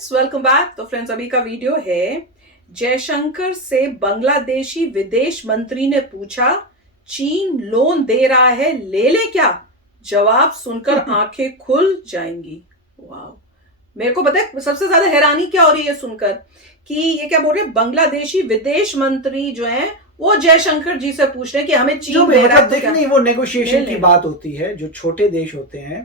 Friends, welcome back. तो friends, अभी का वीडियो है जयशंकर से बांग्लादेशी विदेश मंत्री ने पूछा, चीन लोन दे रहा है, ले ले क्या? जवाब सुनकर आंखें खुल जाएंगी। वाह, मेरे को पता है सबसे ज्यादा हैरानी क्या हो रही है सुनकर कि ये क्या बोल रहे हैं, बांग्लादेशी विदेश मंत्री जो हैं वो जयशंकर जी से पूछ रहे हैं कि हमें चीन दे रहा है तो देख नहीं, वो नेगोशिएशन की बात होती है। जो छोटे देश होते हैं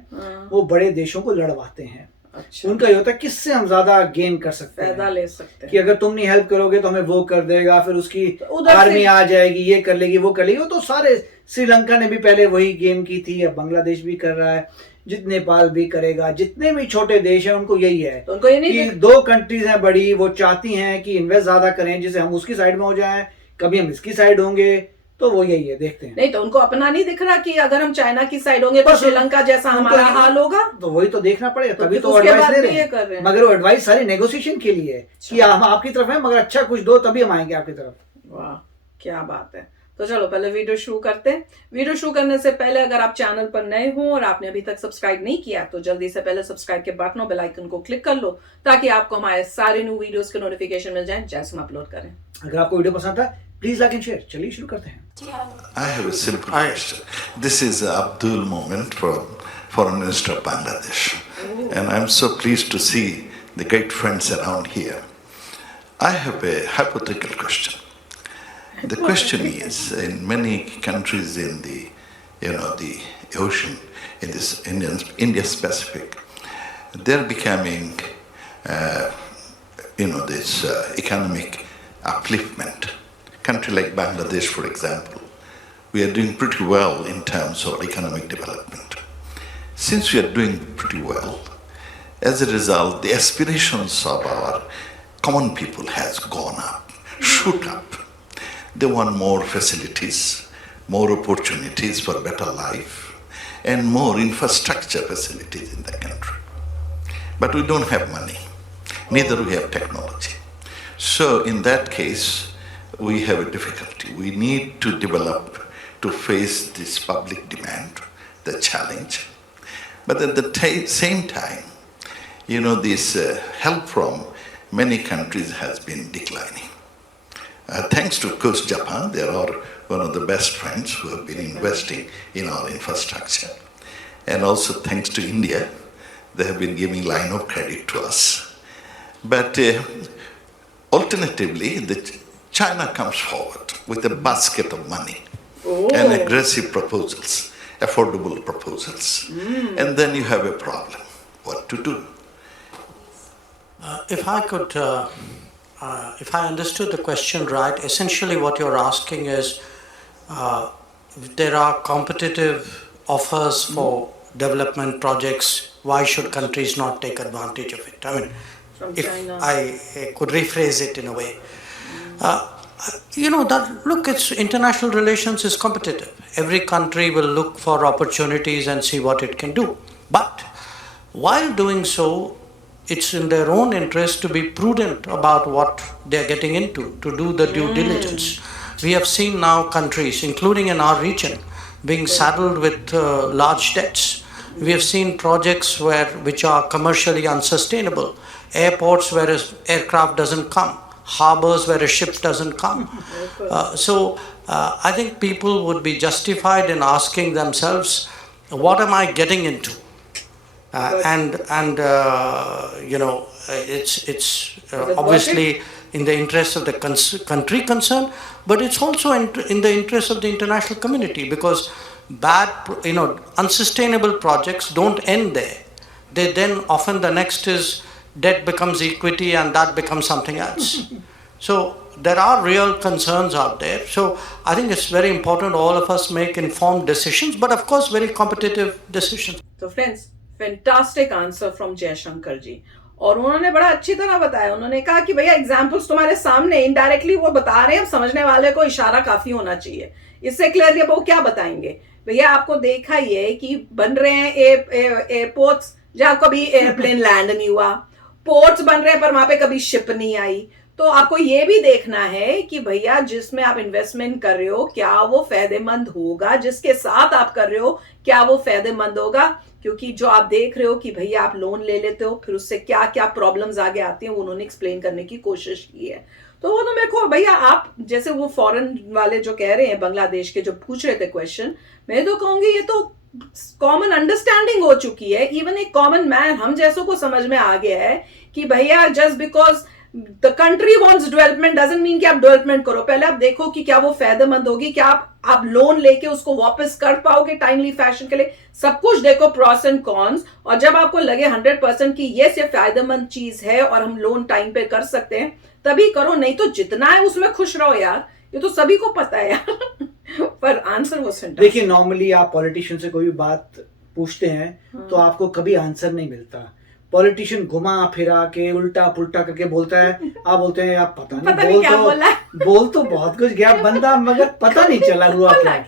वो बड़े देशों को लड़वाते हैं। अच्छा। उनका ये होता है किससे हम ज्यादा गेन कर सकते हैं, फायदा ले सकते हैं कि अगर तुम नहीं हेल्प करोगे तो हमें वो कर देगा, फिर उसकी तो आर्मी आ जाएगी, ये कर लेगी वो कर लेगी। वो तो सारे, श्रीलंका ने भी पहले वही गेम की थी, अब बांग्लादेश भी कर रहा है, जितने नेपाल भी करेगा, जितने भी छोटे देश हैं उनको यही है। तो उनको ये नहीं कि दो कंट्रीज हैं बड़ी, वो चाहती हैं कि इन्वेस्ट ज्यादा करें, जिसे हम उसकी साइड में हो जाएं, कभी हम इसकी साइड होंगे, तो वो यही है, देखते हैं। नहीं तो उनको अपना नहीं दिख रहा कि अगर हम चाइना की साइड होंगे तो श्रीलंका जैसा हमारा हाल होगा। तो वही तो देखना पड़ेगा, तभी तो उसके एडवाइस बाद ले भी रहे ये कर रहे हैं। हैं। मगर वो एडवाइस सारी नेगोशिएशन के लिए है कि हम आपकी तरफ हैं, मगर अच्छा कुछ दो तभी हम आएंगे आपकी तरफ। वाह, क्या बात है। तो चलो पहले वीडियो शुरू करते हैं। वीडियो शुरू करने से पहले अगर आप चैनल पर नए हो और आपने अभी तक सब्सक्राइब नहीं किया तो जल्दी से पहले सब्सक्राइब के बटन और बेल आइकन को क्लिक कर लो, ताकि आपको हमारे सारे न्यू वीडियोस के नोटिफिकेशन मिल जाएं जैसे हम अपलोड करें। अगर आपको वीडियो पसंद है प्लीज लाइक एंड शेयर। चलिए शुरू करते हैं। I have a simple question. This is Abdul Moment from Foreign Minister of Bangladesh. And I'm so pleased to see the great friends around here. I have a hypothetical question. The question is, in many countries in the ocean, in this Indian Pacific, they're becoming, this economic upliftment. Country like Bangladesh, for example, we are doing pretty well in terms of economic development. Since we are doing pretty well, as a result, the aspirations of our common people has gone up, shoot up. They want more facilities, more opportunities for better life, and more infrastructure facilities in the country. But we don't have money, neither we have technology. So in that case, we have a difficulty. We need to develop to face this public demand, the challenge. But at the same time, this help from many countries has been declining. Thanks to, of course, Japan, they are one of the best friends who have been investing in our infrastructure. And also thanks to India, they have been giving line of credit to us. But alternatively, China comes forward with a basket of money and aggressive proposals, affordable proposals. And then you have a problem. What to do? If I understood the question right, essentially what you're asking is, if there are competitive offers for development projects, why should countries not take advantage of it? I mean, if I could rephrase it in a way. It's international relations is competitive. Every country will look for opportunities and see what it can do. But while doing so, it's in their own interest to be prudent about what they're getting into, to do the due diligence. We have seen now countries, including in our region, being saddled with large debts. We have seen projects which are commercially unsustainable, airports where an aircraft doesn't come, harbors where a ship doesn't come. I think people would be justified in asking themselves, what am I getting into? It's obviously in the interest of the country concerned, but it's also in the interest of the international community, because unsustainable projects don't end there. They then often the next is debt becomes equity, and that becomes something else. So there are real concerns out there. So I think it's very important all of us make informed decisions, but of course very competitive decisions. तो friends, fantastic answer from Jaishankar ji. और उन्होंने बड़ा अच्छी तरह बताया। उन्होंने कहा कि भैया एग्जाम्पल्स तुम्हारे सामने, इनडायरेक्टली वो बता रहे हैं, समझने वाले को इशारा काफी होना चाहिए। इससे क्लियरली वो क्या बताएंगे? भैया आपको देखा ही है कि बन रहे हैं एयरपोर्ट्स जहां कभी एयरप्लेन लैंड नहीं हुआ, पोर्ट्स बन रहे हैं पर वहां पे कभी शिप नहीं आई, तो आपको ये भी देखना है कि भैया जिसमें आप इन्वेस्टमेंट कर रहे हो क्या वो फायदेमंद होगा, जिसके साथ आप कर रहे हो क्या वो फायदेमंद होगा। क्योंकि जो आप देख रहे हो कि भैया आप लोन ले लेते हो, फिर उससे क्या क्या प्रॉब्लम्स आगे आती हैं, वो उन्होंने एक्सप्लेन करने की कोशिश की है। तो वो तो मेरे को भैया, आप जैसे वो फॉरेन वाले जो कह रहे हैं, बांग्लादेश के जो पूछ रहे थे क्वेश्चन, मैं तो कहूंगी ये तो कॉमन अंडरस्टैंडिंग हो चुकी है। इवन एक कॉमन मैन हम जैसों को समझ में आ गया है कि भैया just because the country wants development doesn't mean कि आप डेवलपमेंट करो। पहले आप देखो कि क्या वो फायदेमंद होगी, क्या आप लोन लेके उसको वापस कर पाओगे टाइमली फैशन के लिए। सब कुछ देखो, प्रॉस एंड कॉन्स, और जब आपको लगे 100% कि ये सिर्फ फायदेमंद चीज है और हम लोन टाइम पे कर सकते हैं, तभी करो। नहीं तो जितना है उसमें खुश रहो यार, ये तो सभी को पता है यार। पर आंसर वो सेंटर। देखिए, नॉर्मली आप पॉलिटिशियन से कोई भी बात पूछते हैं तो आपको कभी आंसर नहीं मिलता। पॉलिटिशियन घुमा फिरा के उल्टा पुल्टा करके बोलता है, आप बोलते हैं आप पता नहीं बोल तो बहुत कुछ गया बंदा, मगर पता नहीं चला हुआ क्या।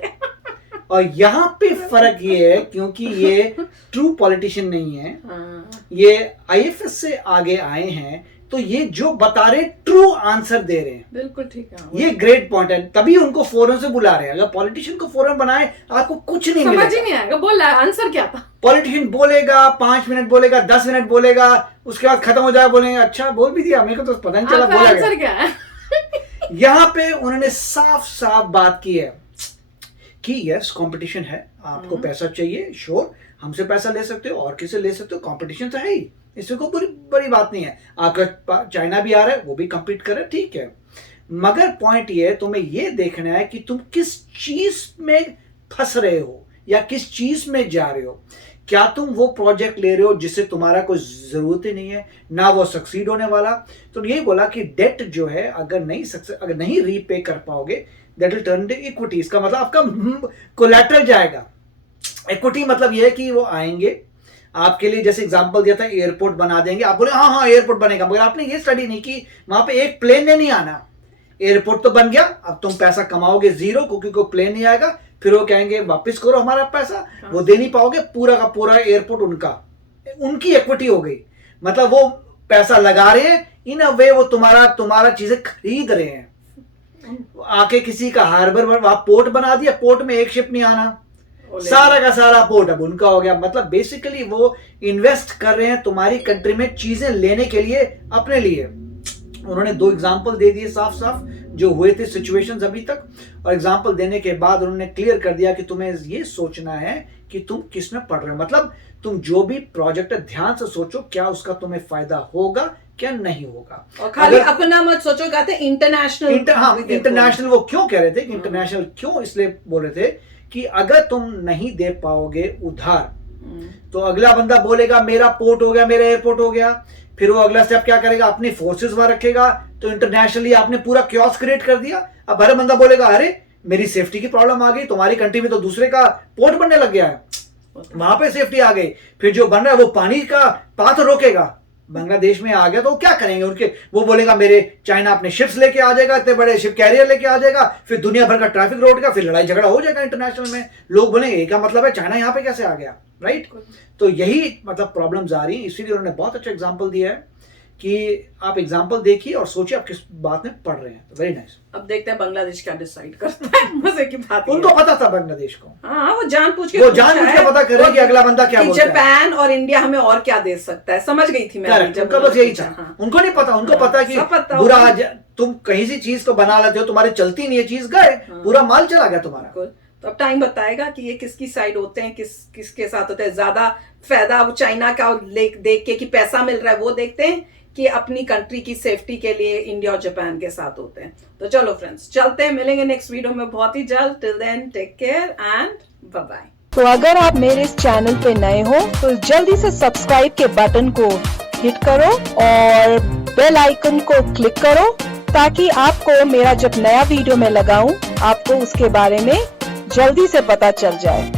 और यहाँ पे फर्क ये है क्योंकि ये ट्रू पॉलिटिशियन नहीं है, ये IFS से आगे आए हैं, तो ये जो बता रहे ट्रू आंसर दे रहे हैं। बिल्कुल ठीक है, ये ग्रेट पॉइंट है, तभी उनको फोरम से बुला रहे हैं। अगर पॉलिटिशियन को फोरम बनाए आपको कुछ नहीं मिलेगा, समझ ही नहीं आएगा। बोल आंसर क्या था। पॉलिटिशियन बोलेगा 5 मिनट बोलेगा, 10 मिनट बोलेगा, उसके बाद खत्म हो जाएगा, बोलेंगे अच्छा बोल भी दिया, मेरे को तो पता नहीं चला बोला आंसर क्या है। यहाँ पे उन्होंने साफ साफ बात की है कि यस कंपटीशन है, आपको पैसा चाहिए, श्योर हमसे पैसा ले सकते हो और किसे ले सकते हो, कंपटीशन तो है ही, इससे कोई बड़ी बात नहीं है। आपका चाइना भी आ रहा है, वो भी compete कर रहा है, ठीक है। मगर पॉइंट ये है, तुम्हें ये देखना है कि तुम किस चीज में फंस रहे हो या किस चीज में जा रहे हो। क्या तुम वो प्रोजेक्ट ले रहे हो जिससे तुम्हारा कोई जरूरत ही नहीं है, ना वो सक्सीड होने वाला। तो यही बोला कि डेट जो है अगर नहीं रीपे कर पाओगे, that will turn to equity. इसका मतलब आपका कोलैटरल जाएगा। इक्विटी मतलब ये है कि वो आएंगे आपके लिए, जैसे एग्जांपल दिया था एयरपोर्ट बना देंगे, आप बोले हाँ हाँ एयरपोर्ट बनेगा, मगर आपने ये स्टडी नहीं की वहां पे एक प्लेन ने नहीं आना। एयरपोर्ट तो बन गया, अब तुम पैसा कमाओगे जीरो, क्योंकि कोई प्लेन नहीं आएगा, फिर वो कहेंगे वापस करो हमारा पैसा, वो दे नहीं पाओगे, पूरा का पूरा एयरपोर्ट उनकी इक्विटी हो गई। मतलब वो पैसा लगा रहे हैं, इन अ वे वो तुम्हारा चीजें खरीद रहे हैं। आके किसी का हार्बर वहां पोर्ट बना दिया, पोर्ट में एक शिप नहीं आना, सारा का सारा पोर्ट अब उनका हो गया। मतलब बेसिकली वो इन्वेस्ट कर रहे हैं तुम्हारी कंट्री में चीजें लेने के लिए, अपने लिए। उन्होंने 2 एग्जांपल दे दिए साफ साफ जो हुए थे सिचुएशंस अभी तक, और एग्जांपल देने के बाद उन्होंने क्लियर कर दिया कि तुम्हें ये सोचना है कि तुम किस में पढ़ रहे हो। मतलब तुम जो भी प्रोजेक्ट है ध्यान से सोचो, क्या उसका तुम्हें फायदा होगा क्या नहीं होगा। और खाली अपना मत सोचो, कहते इंटरनेशनल। वो क्यों कह रहे थे कि इंटरनेशनल क्यों इसलिए बोल रहे थे कि अगर तुम नहीं दे पाओगे उधार, तो अगला बंदा बोलेगा मेरा पोर्ट हो गया, मेरा एयरपोर्ट हो गया, फिर वो अगला स्टेप क्या करेगा, अपनी फोर्सेस वहां रखेगा। तो इंटरनेशनली आपने पूरा क्योस क्रिएट कर दिया। अब हर बंदा बोलेगा अरे मेरी सेफ्टी की प्रॉब्लम आ गई, तुम्हारी कंट्री में तो दूसरे का पोर्ट बनने लग गया है, वहां पे सेफ्टी आ गई, फिर जो बन रहा है वो पानी का पाथ रोकेगा। बांग्लादेश में आ गया तो क्या करेंगे उनके, वो बोलेगा मेरे चाइना अपने शिप्स लेके आ जाएगा, इतने बड़े शिप कैरियर लेके आ जाएगा, फिर दुनिया भर का ट्रैफिक रोकेगा, फिर लड़ाई झगड़ा हो जाएगा इंटरनेशनल में। लोग बोलेंगे क्या मतलब है, चाइना यहाँ पे कैसे आ गया, राइट। तो यही मतलब प्रॉब्लम्स आ रही है। इसीलिए उन्होंने बहुत अच्छा एग्जाम्पल दिया है कि आप एग्जाम्पल देखिए और सोचिए आप किस बात में पढ़ रहे हैं। तो वेरी नाइस। अब देखते हैं बांग्लादेश क्या डिसाइड करता है। मजे की बात उनको पता था बांग्लादेश को, हाँ वो जानबूझ के पता करे कि अगला बंदा क्या बोलता है, जापान और इंडिया हमें और क्या दे सकता है। समझ गई थी मैं जब, उनका बस यही था। उनको नहीं पता, उनको पता कि बुरा तुम कहीं सी चीज को बना लेते हो, तुम्हारी चलती नहीं है चीज, गए पूरा माल चला गया तुम्हारा। तो अब टाइम बताएगा कि ये किसकी साइड होते हैं, किसके साथ होते हैं। ज्यादा फायदा चाइना का देख के कि पैसा मिल रहा है वो देखते हैं, कि अपनी कंट्री की सेफ्टी के लिए इंडिया और जापान के साथ होते हैं। तो चलो फ्रेंड्स चलते हैं, मिलेंगे नेक्स्ट वीडियो में बहुत ही जल्द। Till then take care and bye bye. तो अगर आप मेरे इस चैनल पे नए हो तो जल्दी से सब्सक्राइब के बटन को हिट करो और बेल आइकन को क्लिक करो, ताकि आपको मेरा जब नया वीडियो मैं लगाऊं आपको उसके बारे में जल्दी से पता चल जाए।